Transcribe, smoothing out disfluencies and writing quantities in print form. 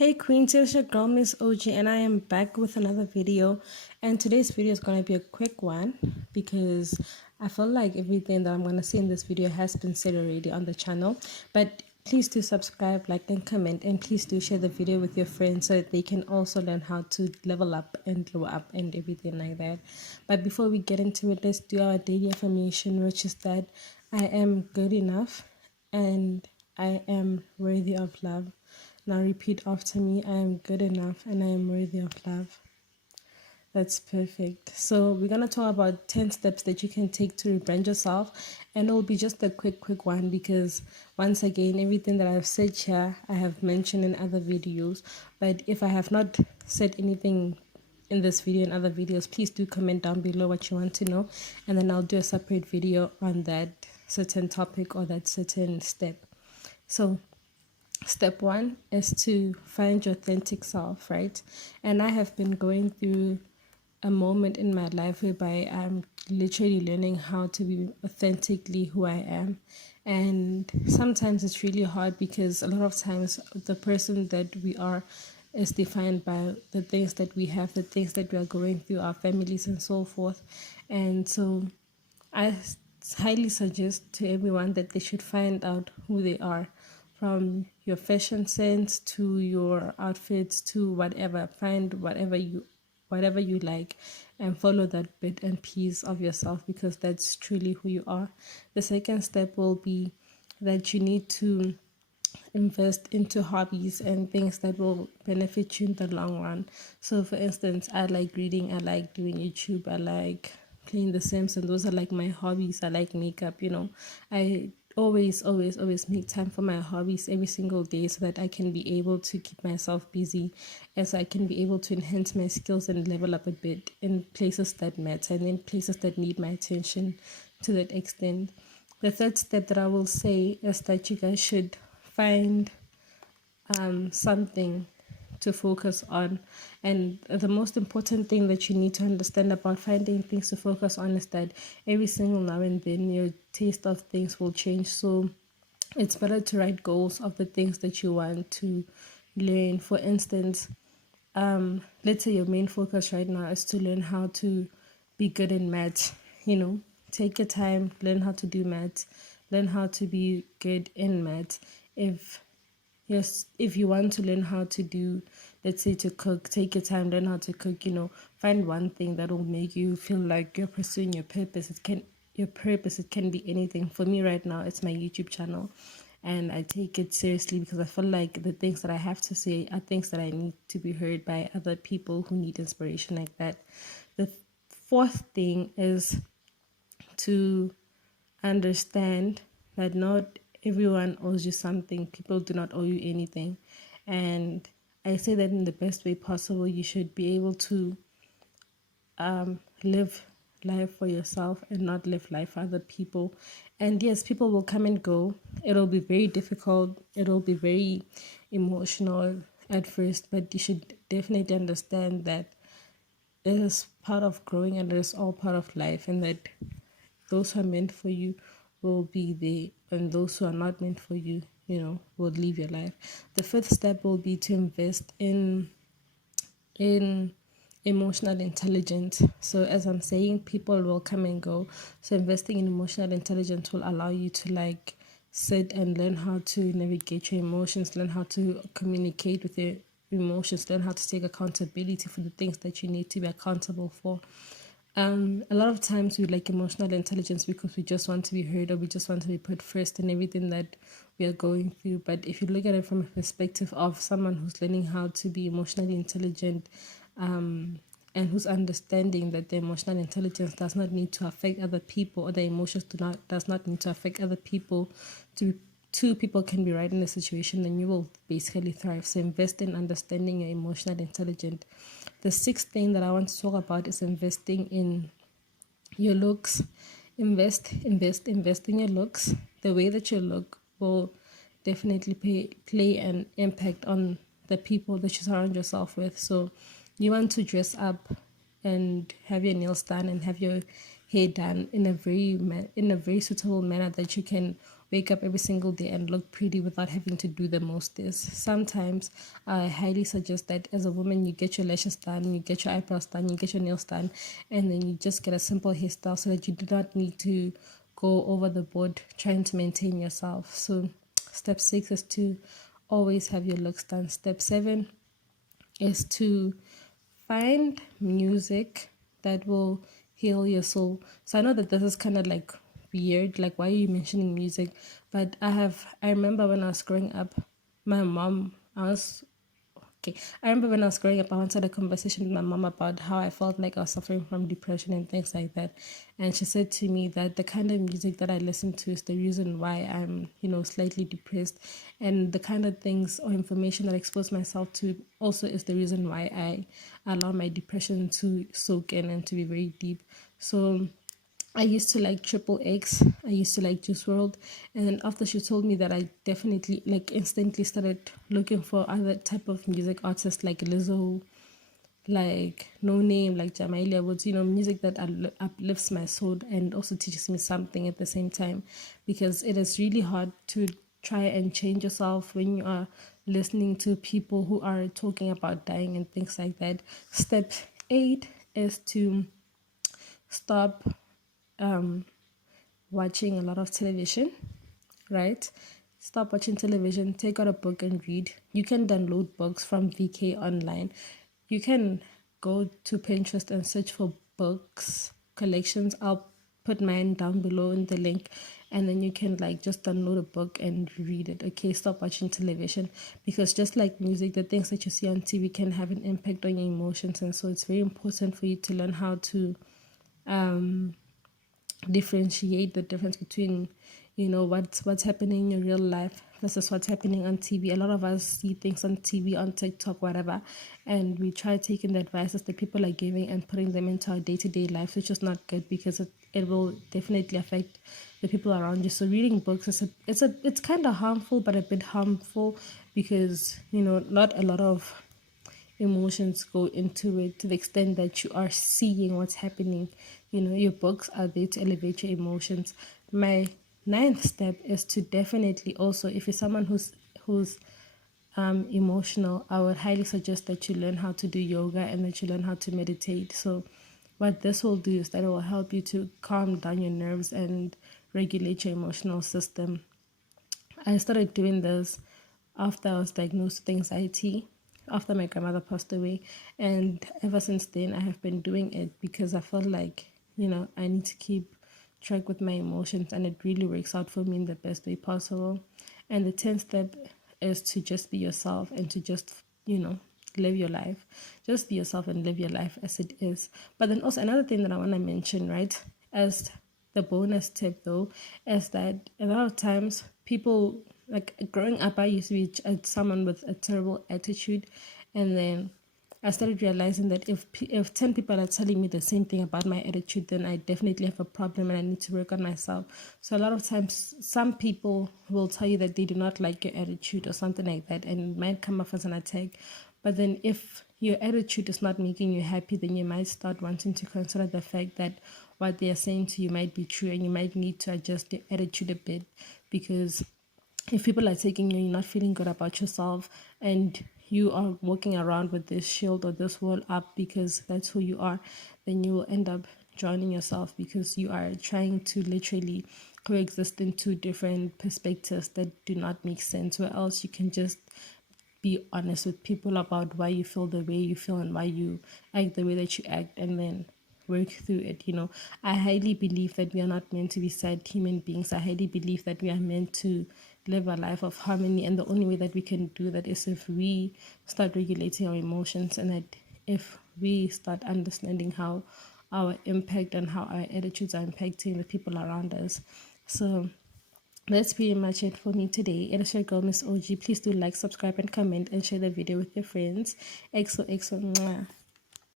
Hey Queens, it's your girl Miss OG, and I am back with another video. And today's video is going to be a quick one because I feel like everything that I'm going to say in this video has been said already on the channel. But please do subscribe, like, and comment, and please do share the video with your friends so that they can also learn how to level up and glow up and everything like that. But before we get into it, let's do our daily affirmation, which is that I am good enough and I am worthy of love. Now repeat after me. I am good enough and I am worthy of love. That's perfect. So we're going to talk about 10 steps that you can take to rebrand yourself. And it will be just a quick one because once again, everything that I've said here, I have mentioned in other videos. But if I have not said anything in this video and other videos, please do comment down below what you want to know. And then I'll do a separate video on that certain topic or that certain step. So step one is to find your authentic self, right? And I have been going through a moment in my life whereby I'm literally learning how to be authentically who I am. And sometimes it's really hard because a lot of times the person that we are is defined by the things that we have, the things that we are going through, our families, and so forth. And so I highly suggest to everyone that they should find out who they are, from your fashion sense to your outfits to whatever. Find whatever you like and follow that bit and piece of yourself because that's truly who you are. The second step will be that you need to invest into hobbies and things that will benefit you in the long run. So for instance, I like reading, I like doing YouTube, I like playing The Sims, and those are like my hobbies. I like makeup. I always make time for my hobbies every single day so that I can be able to keep myself busy, as I can be able to enhance my skills and level up a bit in places that matter and in places that need my attention to that extent. The third step that I will say is that you guys should find something to focus on. And the most important thing that you need to understand about finding things to focus on is that every single now and then your taste of things will change. So it's better to write goals of the things that you want to learn. For instance, let's say your main focus right now is to learn how to be good in maths. Take your time, learn how to do maths, learn how to be good in maths. If you want to learn how to do, let's say, to cook, take your time, learn how to cook. Find one thing that will make you feel like you're pursuing your purpose. It can be anything. For me right now, it's my YouTube channel, and I take it seriously because I feel like the things that I have to say are things that I need to be heard by other people who need inspiration like that. The fourth thing is to understand that not everyone owes you something. People do not owe you anything. And I say that in the best way possible. You should be able to live life for yourself and not live life for other people. And yes, people will come and go. It'll be very difficult. It'll be very emotional at first, but you should definitely understand that it is part of growing and it is all part of life, and that those who are meant for you will be there, and those who are not meant for you, will leave your life. The fifth step will be to invest in emotional intelligence. So as I'm saying, people will come and go. So investing in emotional intelligence will allow you to sit and learn how to navigate your emotions, learn how to communicate with your emotions, learn how to take accountability for the things that you need to be accountable for. A lot of times we like emotional intelligence because we just want to be heard, or we just want to be put first in everything that we are going through. But if you look at it from a perspective of someone who's learning how to be emotionally intelligent, and who's understanding that the emotional intelligence does not need to affect other people, or the emotions does not need to affect other people, two people can be right in a situation, then you will basically thrive. So invest in understanding your emotional intelligence. The sixth thing that I want to talk about is investing in your looks. Invest in your looks. The way that you look will definitely play an impact on the people that you surround yourself with. So you want to dress up and have your nails done and have your hair done in a very suitable manner that you can wake up every single day and look pretty without having to do the most is sometimes I highly suggest that as a woman you get your lashes done, you get your eyebrows done, you get your nails done, and then you just get a simple hairstyle so that you do not need to go over the board trying to maintain yourself. So step 6 is to always have your looks done. Step 7 is to find music that will heal your soul. So I know that this is kind of like weird, like why are you mentioning music? But I remember when I was growing up, my mom, Okay, I remember when I was growing up, I once had a conversation with my mom about how I felt like I was suffering from depression and things like that. And she said to me that the kind of music that I listen to is the reason why I'm, slightly depressed. And the kind of things or information that I expose myself to also is the reason why I allow my depression to soak in and to be very deep. So I used to like Triple X. I used to like Juice World. And then after she told me that, I definitely like instantly started looking for other type of music artists like Lizzo, like No Name, like Jamailia Woods, music that uplifts my soul and also teaches me something at the same time, because it is really hard to try and change yourself when you are listening to people who are talking about dying and things like that. Step 8 is to stop watching a lot of television, right? Stop watching television, take out a book and read. You can download books from VK online. You can go to Pinterest and search for books, collections. I'll put mine down below in the link, and then you can like just download a book and read it. Okay, stop watching television, because just like music, the things that you see on TV can have an impact on your emotions, and so it's very important for you to learn how to differentiate the difference between what's happening in your real life versus what's happening on TV. A lot of us see things on TV, on TikTok, whatever, and we try taking the advices that people are giving and putting them into our day-to-day life, which is not good, because it will definitely affect the people around you. So reading books it's kind of harmful, but a bit harmful, because not a lot of emotions go into it to the extent that you are seeing what's happening. Your books are there to elevate your emotions. My ninth step is to definitely also, if you're someone who's emotional, I would highly suggest that you learn how to do yoga and that you learn how to meditate. So what this will do is that it will help you to calm down your nerves and regulate your emotional system. I started doing this after I was diagnosed with anxiety, after my grandmother passed away. And ever since then, I have been doing it because I felt like, I need to keep track with my emotions, and it really works out for me in the best way possible. And the 10th step is to just be yourself and to just, live your life. Just be yourself and live your life as it is. But then also another thing that I want to mention, right, as the bonus tip though, is that a lot of times people, like growing up, I used to be someone with a terrible attitude, and then I started realizing that if 10 people are telling me the same thing about my attitude, then I definitely have a problem and I need to work on myself. So a lot of times, some people will tell you that they do not like your attitude or something like that, and it might come off as an attack. But then if your attitude is not making you happy, then you might start wanting to consider the fact that what they are saying to you might be true, and you might need to adjust your attitude a bit, because if people are taking you, you're not feeling good about yourself, and you are walking around with this shield or this wall up because that's who you are, then you will end up drowning yourself, because you are trying to literally coexist in two different perspectives that do not make sense, where else you can just be honest with people about why you feel the way you feel and why you act the way that you act, and then work through it. I highly believe that we are not meant to be sad human beings. I highly believe that we are meant to live a life of harmony, and the only way that we can do that is if we start regulating our emotions, and that if we start understanding how our impact and how our attitudes are impacting the people around us. So that's pretty much it for me today. It is your girl, Miss OG. Please do like, subscribe, and comment, and share the video with your friends. XOXO. Mwah.